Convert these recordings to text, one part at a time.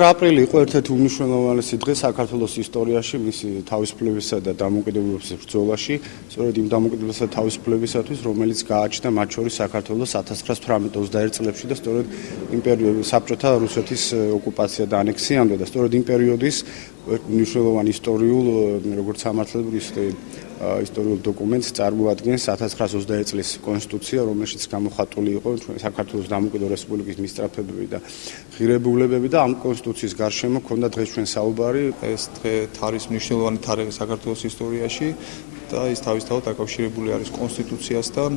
aprili იყო ერთ-ერთი უმნიშვნელოვანესი დღე საქართველოს ისტორიაში, მისი თავისუფლებისა და დამოუკიდებლობის ბრძოლაში, სწორედ იმ დამოუკიდებლობისა და თავისუფლებისათვის, რომელიც გააჩნდა მათ შორის საქართველოს 1918-21 წლებში და სწორედ იმ პერიოდში საბჭოთა რუსეთის ოკუპაცია და ანექსიამდე და სწორედ იმ პერიოდის მნიშვნელოვან ისტორიულ, როგორც სამართლებრივ ისტორიულ დოკუმენტს წარმოადგენს 1921 წლის კონსტიტუცია, რომელშიც გამოხატული იყო საქართველოს დამოუკიდებლობის რესპუბლიკის მისწრაფებები და ღირებულებები და ამ კონსტიტუციის გარშემო ქონდა დღეს ჩვენ საუბარი. ეს დღე არის მნიშვნელოვანი თარიღი საქართველოს ისტორიაში და ის თავისთავად დაკავშირებული არის კონსტიტუციასთან.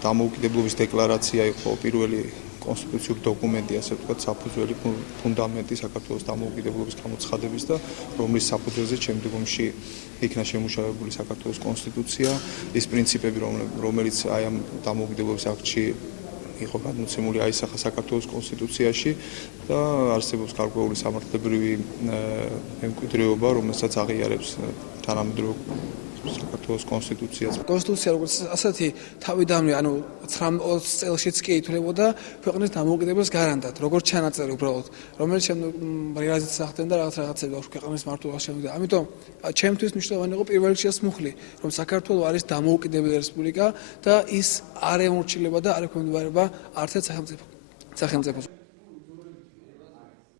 დამოუკიდებლობის დეკლარაცია იყო პირველი კონსტიტუციური დოკუმენტი, ასე ვთქვათ, საფუძველი ფუნდამენტი საქართველოს დამოუკიდებლობის გამოცხადების და რომლის საფუძველზე შემდგომში იქნა შემუშავებული საქართველოს კონსტიტუცია, ის პრინციპები, რომელიც აი ამ დამოუკიდებლობის აქტში იყო გადმოცემული აისახა საქართველოს კონსტიტუციაში და არსებობს გარკვეული სამართლებრივი მემკვიდრეობა, რომელსაც აღიარებს თანამედროვე საქართველოს კონსტიტუციას. კონსტიტუცია როგორც ასეთი თავიდანვე, 19 წელშიც კი ითვლებოდა ქვეყნის დამოუკიდებლობის გარანტად, როგორც ჩანაწერი უბრალოდ, რომელიც რეალიზაციას ახდენდა რაღაცები ქვეყნის მმართველობის შემდეგ. ამიტომ ჩემთვის მნიშვნელოვანი იყო პირველ რიგში ეს მუხლი, რომ საქართველო არის დამოუკიდებელი რესპუბლიკა და ის არ ემორჩილება და არ ექვემდებარება არც ერთ სახელმწიფოს.